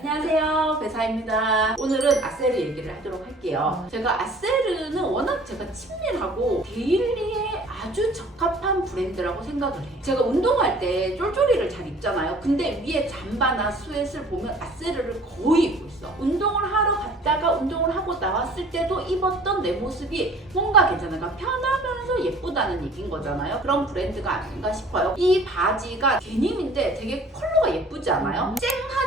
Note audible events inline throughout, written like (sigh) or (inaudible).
안녕하세요. 배사입니다. 오늘은 아세르 얘기를 하도록 할게요. 제가 아세르는 워낙 제가 친밀하고 데일리에 아주 적합한 브랜드라고 생각을 해요. 제가 운동할 때 쫄쫄이를 잘 입잖아요. 근데 위에 잠바나 스웨트를 보면 아세르를 거의 입고 있어. 운동을 하러 갔다가 운동을 하고 나왔을 때도 입었던 내 모습이 뭔가 괜찮아 그러니까 편하면서 예쁘다는 얘기인 거잖아요. 그런 브랜드가 아닌가 싶어요. 이 바지가 데님인데 되게 컬러가 예쁘지 않아요?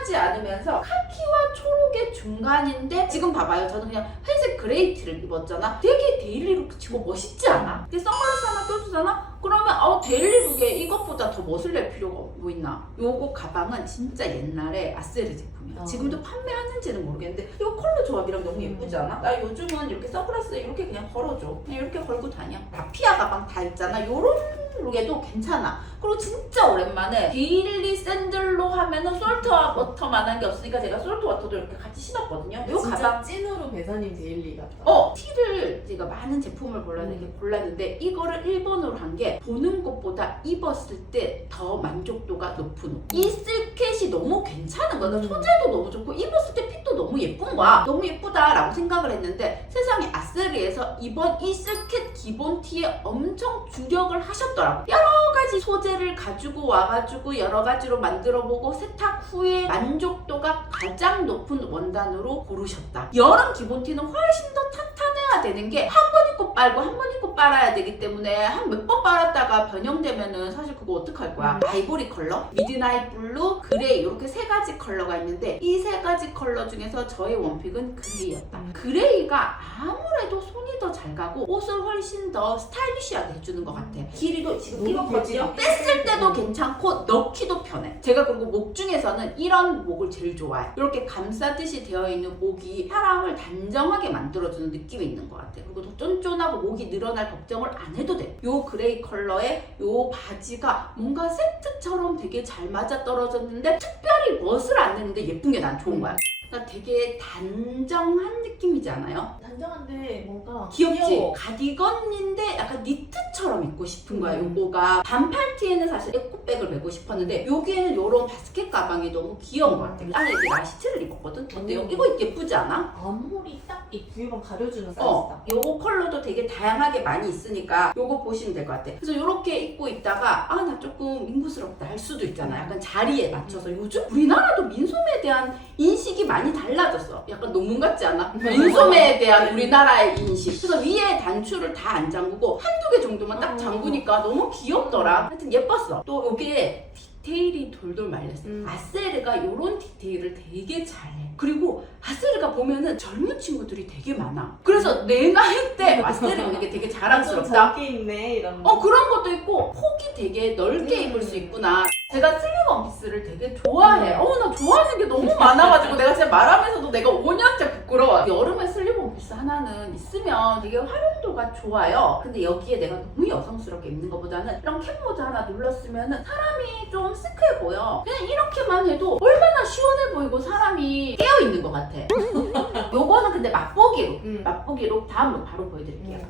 하지 않으면서 카키와 초록의 중간인데 지금 봐봐요 저는 그냥 회색 그레이티를 입었잖아 되게 데일리룩 치고 멋있지 않아? 근데 선글라스 하나 껴주잖아? 그러면 어 데일리룩에 이것보다 더 멋을 낼 필요가 뭐 있나 요거 가방은 진짜 옛날에 아세르 제품이야 어. 지금도 판매하는지는 모르겠는데 이거 컬러 조합이랑 너무 예쁘지 않아? 나 요즘은 이렇게 선글라스 이렇게 그냥 걸어줘 그냥 이렇게 걸고 다녀 라피아 가방 다 있잖아 요런 룩에도 괜찮아 그리고 진짜 오랜만에 데일리 샌들로 하면은 솔트와 워터만한 게 없으니까 제가 솔트 워터도 이렇게 같이 신었거든요. 요 진짜 가방 찐으로 배사님 데일리 같다. 어 티를 제가 많은 제품을 골랐는데 골랐는데 이거를 1번으로 한 게 보는 것보다 입었을 때 더 만족도가 높은 옷. 이 실켓이 너무 괜찮은 거야. 음. 소재도 너무 좋고 입었을 때 핏 도 너무 예쁜 거야. 너무 예쁘다라고 생각을 했는데 세상에 아세리에서 이번 이 실켓 기본 티에 엄청 주력을 하셨더라고. 여러 가지 소재를 가지고 와가지고 여러 가지로 만들어보고 세탁 후에 만족도가 가장 높은 원단으로 고르셨다. 여름 기본 티는 훨씬 더 탄탄해야 되는 게 한 번 입고 빨고 한 번 입고 빨아야 되기 때문에 한 몇 번 빨았다가 변형되면은 사실 그거 어떡할 거야? 아이보리 컬러, 미드나잇 블루, 그레이 이렇게 세 가지 컬러가 있는데 이 세 가지 컬러 중에서 저의 원픽은 그레이였다. 음. 그레이가 아무래도 손이 더 잘 가고 옷을 훨씬 더 스타일리시하게 해주는 것 같아. 길이도 지금 입었거든요. 뺐을 때도 괜찮고 넣기도 편해. 제가 그리고 목 중에서는 이런 목을 제일 좋아해. 이렇게 감싸듯이 되어 있는 목이 사람을 단정하게 만들어주는 느낌이 있는 것 같아. 그리고 더 쫀쫀하고 목이 늘어 날 걱정을 안 해도 돼. 요 그레이 컬러의 요 바지가 뭔가 세트처럼 되게 잘 맞아 떨어졌는데 특별히 멋을 안 내는데 예쁜 게 난 좋은 거야. 그러니까 되게 단정한 느낌이지 않아요? 단정한데 뭔가 귀엽지? 귀여워. 가디건인데 약간 니트처럼 입고 싶은 거야 음. 요거가 반팔티에는 사실 에코백을 메고 싶었는데 여기에는 요런 바스켓 가방이 너무 귀여운 것 같아 안에 이렇게 라시트를 입었거든? 어때요? 음. 이거 예쁘지 않아? 앞머리 딱이 부위만 가려주는 사이즈다. 어, 요거 컬러도 되게 다양하게 많이 있으니까 요거 보시면 될 것 같아. 그래서 요렇게 입고 있다가 아 나 조금 민구스럽다 할 수도 있잖아. 약간 자리에 맞춰서 요즘 우리나라도 민소매에 대한 인식이 많이 달라졌어. 약간 논문 같지 않아? 민소매에 대한 우리나라의 인식. 그래서 위에 단추를 다 안 잠그고 한두 개 정도만 딱 잠그니까 너무 귀엽더라. 하여튼 예뻤어. 또 요게 디테일이 돌돌 말렸어. 음. 아세르가 요런 디테일을 되게 잘해. 그리고 아세르가 보면은 젊은 친구들이 되게 많아. 그래서 내 나이 때 아세르 입는 게 되게 자랑스럽다. 작게 있네 이런. 어 그런 것도 있고 폭이 되게 넓게 음. 입을 수 있구나. 제가 슬립 원피스를 되게 좋아해. 어나 좋아하는 게 너무 많아가지고 (laughs) 내가 진짜 말하면서도 내가 5년째 부끄러워. 여름에 슬립 원피스 하나는 있으면 되게 활용도가 좋아요. 근데 여기에 내가 너무 여성스럽게 입는 것보다는 이런 캡 모자 하나 눌렀으면은 사람이 좀 시크해 보여. 그냥 이렇게만 해도 얼마나 시원해 보이고 사람이 깨어 있는 것 같아. (laughs) 요거는 근데 맛보기로 음. 맛보기로 다음으로 바로 보여드릴게요. 음.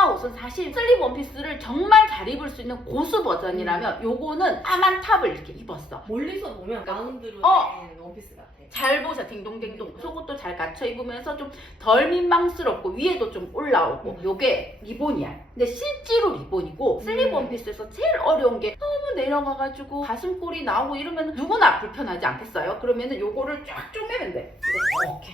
아까 옷은 사실 슬립 원피스를 정말 잘 입을 수 있는 고수 버전이라면 요거는 까만 탑을 이렇게 입었어. 멀리서 보면 라운드로 어. 된 원피스 같아. 잘 보자 딩동댕동 속옷도 잘 갖춰 입으면서 좀 덜 민망스럽고 위에도 좀 올라오고 요게 리본이야 근데 실제로 리본이고 슬립 음. 원피스에서 제일 어려운 게 너무 내려가가지고 가슴골이 나오고 이러면 누구나 불편하지 않겠어요? 그러면은 요거를 쫙 쪼매면 돼 이렇게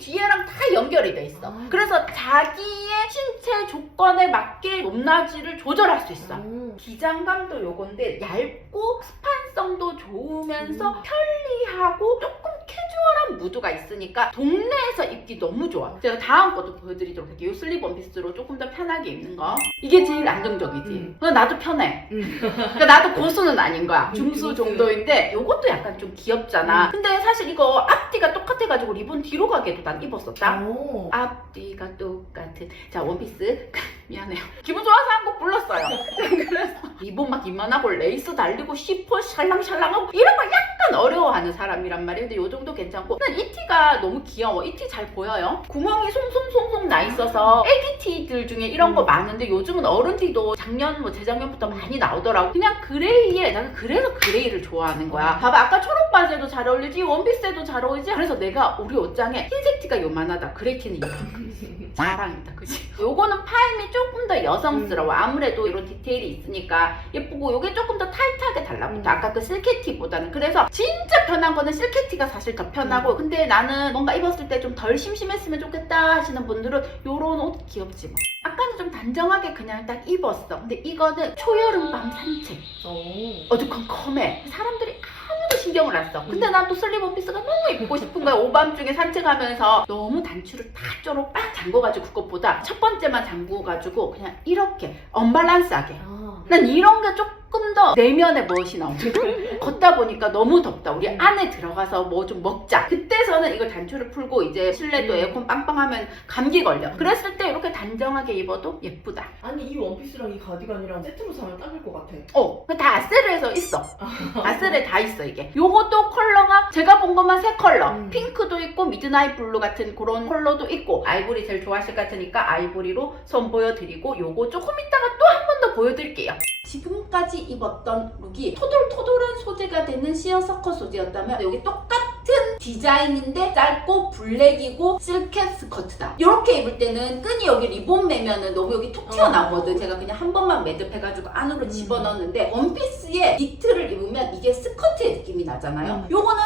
뒤에랑 다 연결이 돼 있어 아. 그래서 자기의 신체 조건에 맞게 높낮이를 조절할 수 있어 음. 기장감도 요건데 얇고 스판성도 좋으면서 음. 편리하고 조금 캐주얼한 무드가 있으니까 동네에서 입기 너무 좋아. 제가 다음 것도 보여드리도록 할게요. 이 슬립 원피스로 조금 더 편하게 입는 거. 이게 제일 안정적이지. 음. 그래서 나도 편해. 음. (laughs) 그러니까 나도 고수는 아닌 거야. 음, 중수. 정도인데 요것도 약간 좀 귀엽잖아. 음. 근데 사실 이거 앞뒤가 똑같아가지고 리본 뒤로 가게도 난 입었었다. 오. 앞뒤가 똑같은 자 원피스 (laughs) 미안해요. (laughs) 기분 좋아서 한 곡 불렀어요. (laughs) 그래서 리본 막 이만하고 레이스 달리고 시퍼 샬랑샬랑하고 이런 거 약간 어려워하는 사람이란 말이에요. 근데 요 정도 괜찮고 난 이 티가 너무 귀여워. 이 티 잘 보여요? 구멍이 송송송송 나 있어서 애기 티들 중에 이런 거 음. 많은데 요즘은 어른 티도 작년 뭐 재작년부터 많이 나오더라고. 그냥 그레이에 나는 그래서 그레이를 좋아하는 거야. 봐봐 아까 초록 바지에도 잘 어울리지 원피스에도 잘 어울리지. 그래서 내가 우리 옷장에 흰색 티가 요만하다. 그레이 티는 이만큼. (laughs) 자랑이다, 그지? 요거는 파임이 조금 더 여성스러워. 아무래도 이런 디테일이 있으니까 예쁘고 요게 조금 더 타이트하게 달라붙어. 음. 아까 그 실케티보다는. 그래서 진짜 편한 거는 실케티가 사실 더 편하고. 근데 나는 뭔가 입었을 때 좀 덜 심심했으면 좋겠다 하시는 분들은 요런 옷 귀엽지 뭐. 아까는 좀 단정하게 그냥 딱 입었어. 근데 이거는 초여름 밤 산책. 오. 어두컴컴해. 사람들이 신경을 안 써. 근데 난 또 슬립 원피스가 너무 입고 싶은 거야. 오밤중에 산책하면서 너무 단추를 딱 쪼로 빡 잠궈가지고 그것보다 첫 번째만 잠궈가지고 그냥 이렇게 언밸런스하게. 아. 난 이런 게 조금 더 내면에 멋이 나오거든. 걷다 보니까 너무 덥다. 우리 안에 들어가서 뭐 좀 먹자. 그때서는 이거 단추를 풀고 이제 실내도 음. 에어컨 빵빵하면 감기 걸려. 그랬을 때 이렇게 단정하게 입어도 예쁘다. 아니 이 원피스랑 이 가디건이랑 세트로 사면 딱일 것 같아. 어, 그다 아세르에서 있어. 아세르에 다 있어 이게. 요것도 컬러가 제가 본 것만 세 컬러. 음. 핑크도 있고 미드나잇 블루 같은 그런 컬러도 있고 아이보리 제일 좋아하실 것 같으니까 아이보리로 선보여드리고 요거 조금 이따가 또 한 번 더 보여드릴게요. 지금까지 입었던 룩이 토돌토돌한 소재가 되는 시어서커 소재였다면 여기 똑같은 디자인인데 짧고 블랙이고 실켓 스커트다. 이렇게 입을 때는 끈이 여기 리본 매면은 너무 여기 톡 튀어나오거든. 제가 그냥 한 번만 매듭해가지고 안으로 음. 집어넣었는데 원피스에 니트를 입으면 이게 스커트의 느낌이 나잖아요. 음. 요거는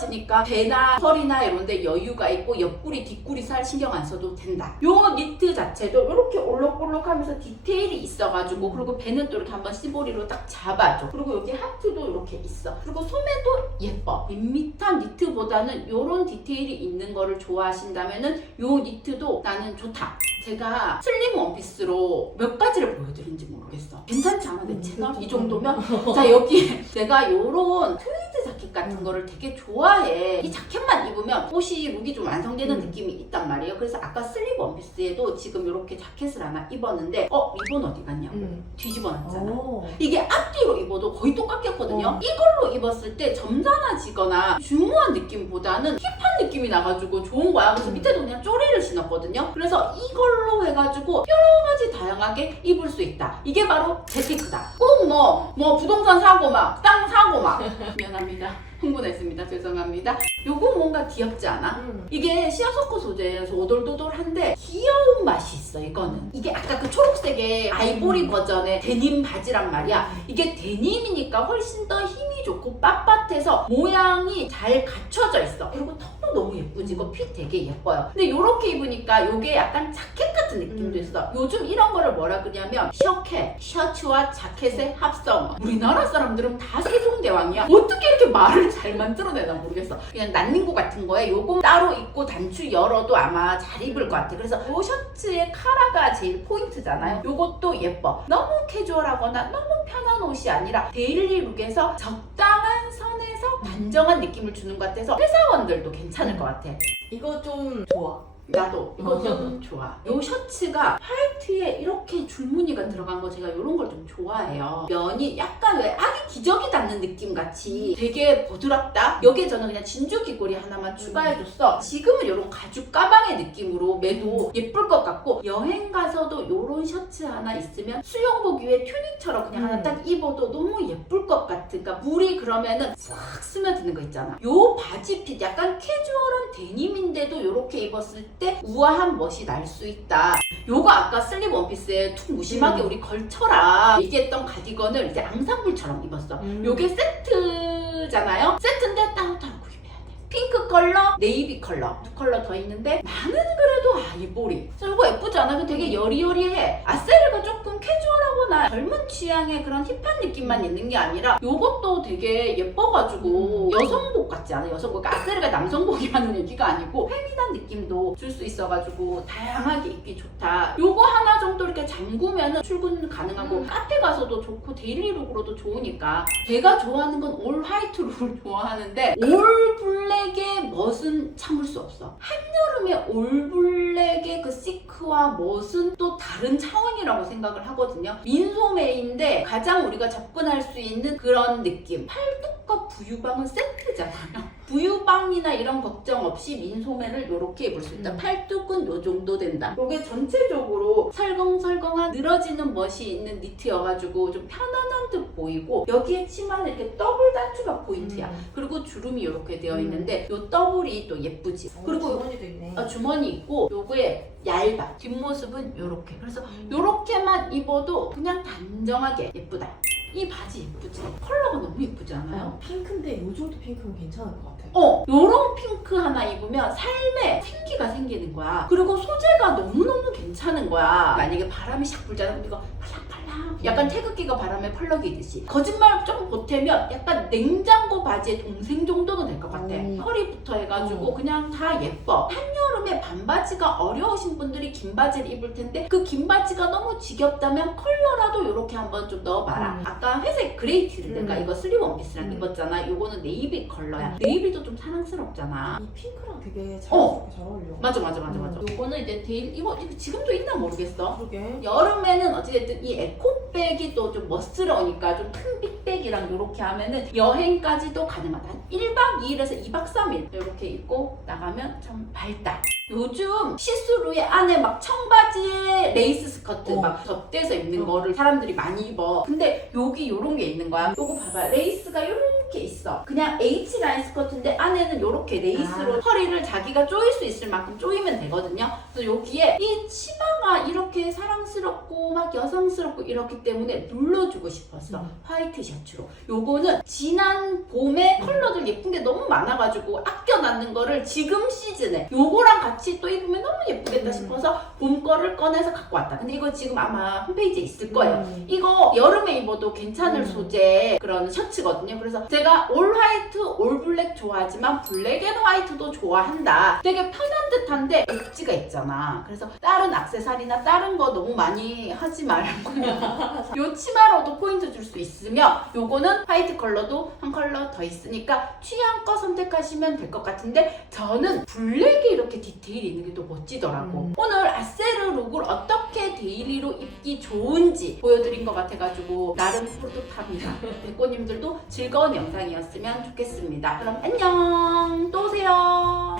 떨어지니까 배나 털이나 이런 데 여유가 있고 옆구리 뒷구리 살 신경 안 써도 된다. 요 니트 자체도 이렇게 올록올록 하면서 디테일이 있어가지고 그리고 배는 또 이렇게 한번 시보리로 딱 잡아줘. 그리고 여기 하트도 이렇게 있어. 그리고 소매도 예뻐. 밋밋한 니트보다는 요런 디테일이 있는 거를 좋아하신다면은 요 니트도 나는 좋다. 제가 슬림 원피스로 몇 가지를 보여드린지 모르겠어. 괜찮지 않아 내 채널? 이 정도면? 자 여기 (laughs) 내가 요런 트위드 자켓 같은 음. 거를 되게 좋아해. 이 자켓만 입으면 옷이 룩이 좀 완성되는 음. 느낌이 있단 말이에요. 그래서 아까 슬립 원피스에도 지금 이렇게 자켓을 하나 입었는데 어 리본 어디 갔냐고 음. 뒤집어 놨잖아. 오. 이게 앞뒤로 입어도 거의 똑같겠거든요. 어. 이걸로 입었을 때 점잖아지거나 중후한 느낌보다는 힙한 느낌이 나가지고 좋은 거야. 그래서 음. 밑에도 그냥 쪼리를 신었거든요. 그래서 이걸 로 해가지고 여러 가지 다양하게 입을 수 있다. 이게 바로 재테크다. 꼭 뭐, 뭐 부동산 사고 막, 땅 사고 막. (laughs) 미안합니다. 흥분했습니다. 죄송합니다. 요거 뭔가 귀엽지 않아? 음. 이게 시아소코 소재여서 오돌도돌한데 귀여운 맛이 있어 이거는 이게 아까 그 초록색의 아이보리 버전의 데님 바지란 말이야 이게 데님이니까 훨씬 더 힘이 좋고 빳빳해서 모양이 잘 갖춰져 있어 그리고 턱도 너무 예쁘지 이거 핏 되게 예뻐요 근데 요렇게 입으니까 요게 약간 자켓 같은 느낌도 음. 있어 요즘 이런 거를 뭐라 그러냐면 셔켓 셔츠와 자켓의 합성 우리나라 사람들은 다 세종대왕이야 어떻게 이렇게 말을 잘 만들어내나 모르겠어. 그냥 난닝구 같은 거에 요거 따로 입고 단추 열어도 아마 잘 입을 것 같아. 그래서 요 셔츠의 카라가 제일 포인트잖아요. 요것도 예뻐. 너무 캐주얼하거나 너무 편한 옷이 아니라 데일리 룩에서 적당한 선에서 단정한 느낌을 주는 것 같아서 회사원들도 괜찮을 것 같아. 이거 좀 좋아. 나도 이거 좀 좋아. 이 셔츠가 화이트에 이렇게 줄무늬가 들어간 거 제가 이런 걸 좀 좋아해요. 면이 약간 왜 아기 기저귀 닿는 느낌 같이 되게 부드럽다. 여기에 저는 그냥 진주 귀걸이 하나만 추가해줬어. 지금은 이런 가죽 가방의 느낌으로 매도 예쁠 것 같고 여행 가서도 이런 셔츠 하나 있으면 수영복 위에 튜닉처럼 그냥 하나 음. 딱 입어도 너무 예쁠 것 같은. 그러니까 물이 그러면은 싹 스며드는 거 있잖아. 요 바지 핏 약간 캐주얼한 데님인데도 이렇게 입었을 때 우아한 멋이 날 수 있다. 요거 아까 슬립 원피스에 툭 무심하게 음. 우리 걸쳐라 얘기했던 가디건을 이제 앙상블처럼 입었어. 음. 요게 세트잖아요. 세트인데 따로따로 구입해야 돼. 핑크 컬러, 네이비 컬러 두 컬러 더 있는데 나는 그래도 아 이보리. 그래서 이거 예쁘지 않아? 이거 되게 여리여리해. 아세르가 조금 캐주얼하거나 젊은 취향의 그런 힙한 느낌만 있는 게 아니라 요것도 되게 예뻐가지고 여성복 같지 않아? 여성복. 그러니까 아세르가 남성복이라는 얘기가 아니고 페미 난 느낌도 줄 수 있어가지고 다양하게 입기 좋다. 요거 하나 정도 이렇게 잠그면은 출근 가능하고 음. 카페 가서도 좋고 데일리룩으로도 좋으니까 제가 좋아하는 건 올 화이트 룩을 (laughs) 좋아하는데 올 블랙의 멋은 참을 수 없어. 한여름에 올 블랙의 그 시크 핑크와 멋은 또 다른 차원이라고 생각을 하거든요. 민소매인데 가장 우리가 접근할 수 있는 그런 느낌. 팔뚝 과 부유방은 세트잖아요. (laughs) 부유방이나 이런 걱정 없이 민소매를 이렇게 입을 수 있다. 음. 팔뚝은 요 정도 된다. 이게 전체적으로 설렁설렁한 늘어지는 멋이 있는 니트여가지고 좀 편안한 듯 보이고 여기에 치마는 이렇게 더블 단추가 포인트야. 음. 그리고 주름이 이렇게 되어 음. 있는데 요 더블이 또 예쁘지. 어, 그리고 주머니도 있네. 어, 주머니 있고 요거에 얇아. 뒷모습은 요렇게. 그래서 요렇게만 입어도 그냥 단정하게 예쁘다. 이 바지 예쁘지? 컬러가 너무 예쁘지 않아요? 어, 핑크인데 요 정도 핑크면 괜찮을 것 같아. 어, 요런 핑크 하나 입으면 삶에 생기가 생기는 거야. 그리고 소재가 너무너무 괜찮은 거야. 만약에 바람이 샥 불잖아. 그럼 이거 팔랑팔랑. 약간 태극기가 바람에 펄럭이듯이. 거짓말 좀 보태면 약간 냉장고 바지의 동생 정도는 될 것 같아. 음. 허리부터 해가지고 어. 그냥 다 예뻐. 한여름에 반바지가 어려우신 분들이 긴 바지를 입을 텐데 그 긴 바지가 너무 지겹다면 컬러라도 이렇게 한번 좀 넣어봐라. 음. 아까 회색 그레이 티를 내가 음. 이거 슬립 원피스랑 음. 입었잖아. 요거는 네이비 컬러야. 음. 네이비도 좀 사랑스럽잖아. 이 핑크랑 되게 어. 자연스럽게 잘 어울려. 맞아 맞아 맞아 맞아. 음. 요거는 이제 데일 이거 이거 지금도 있나 모르겠어. 그러게. 여름에는 어찌됐든 이 에코백이 또 좀 멋스러우니까 좀 큰 빅백이랑 이렇게 하면은 여행까지도 가능하다. 한 1박 2일에서 2박 3일 이렇게 입고 나가면 참 밝다. 요즘 시스루의 안에 막 청바지에 레이스 스커트 어. 막 덧대서 입는 어. 거를 사람들이 많이 입어. 근데 여기 요런 게 있는 거야. 요거 봐봐. 레이스가 요렇게 있어. 그냥 H라인 스커트인데 안에는 요렇게 레이스로 아. 허리를 자기가 조일 수 있을 만큼 조이면 되거든요. 그래서 여기에 이 치마가 이렇게 사랑스럽고 막 여성스럽고 이렇기 때문에 눌러주고 싶었어. 음. 화이트 셔츠로. 요거는 지난 봄에 음. 컬러들 예쁜 게 너무 많아가지고 아껴놨는 거를 지금 시즌에 요거랑 같이 또 입으면 너무 예쁘겠다 음. 싶어서 봄 거를 꺼내서 갖고 왔다. 근데 이거 지금 아마 홈페이지에 있을 거예요. 음. 이거 여름에 입어도 괜찮을 음. 소재의 그런 셔츠거든요. 그래서 제가 올 화이트, 올 블랙 좋아하지만 블랙 앤 화이트도 좋아한다. 되게 편한 듯한데 엣지가 있잖아. 그래서 다른 악세사리나 다른 거 너무 많이 하지 말고 (laughs) 요 치마로도 포인트 줄 수 있으며 요거는 화이트 컬러도 한 컬러 더 있으니까 취향껏 선택하시면 될 것 같은데 저는 블랙에 이렇게 디테일 이 있는 게 또 멋지더라고. 음. 오늘 아세르 룩을 어떻게 데일리로 입기 좋은지 보여드린 것 같아가지고 나름 뿌듯합니다. (laughs) 백고님들도 즐거운 영상이었으면 좋겠습니다. 그럼 안녕! 또 오세요!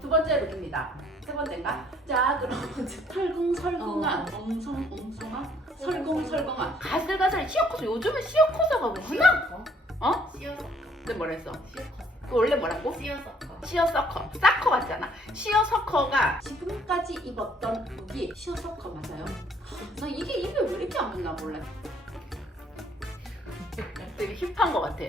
두 번째 룩입니다. 세 번째인가? 자, 그럼 설궁설궁한, 엉성엉성한, 설궁설궁한. 가슬가슬 시어커서 요즘은 시어커서가 뭐구나? 어? 씌어서 근데 뭐랬어? 씌어서 그 원래 뭐라고? 씌어서 시어 서커. 사커 맞잖아. 시어 서커가 지금까지 입었던 룩이 시어 서커 맞아요? 나 이게 입에 왜 이렇게 안 붙나 몰라. 되게 힙한 것 같아.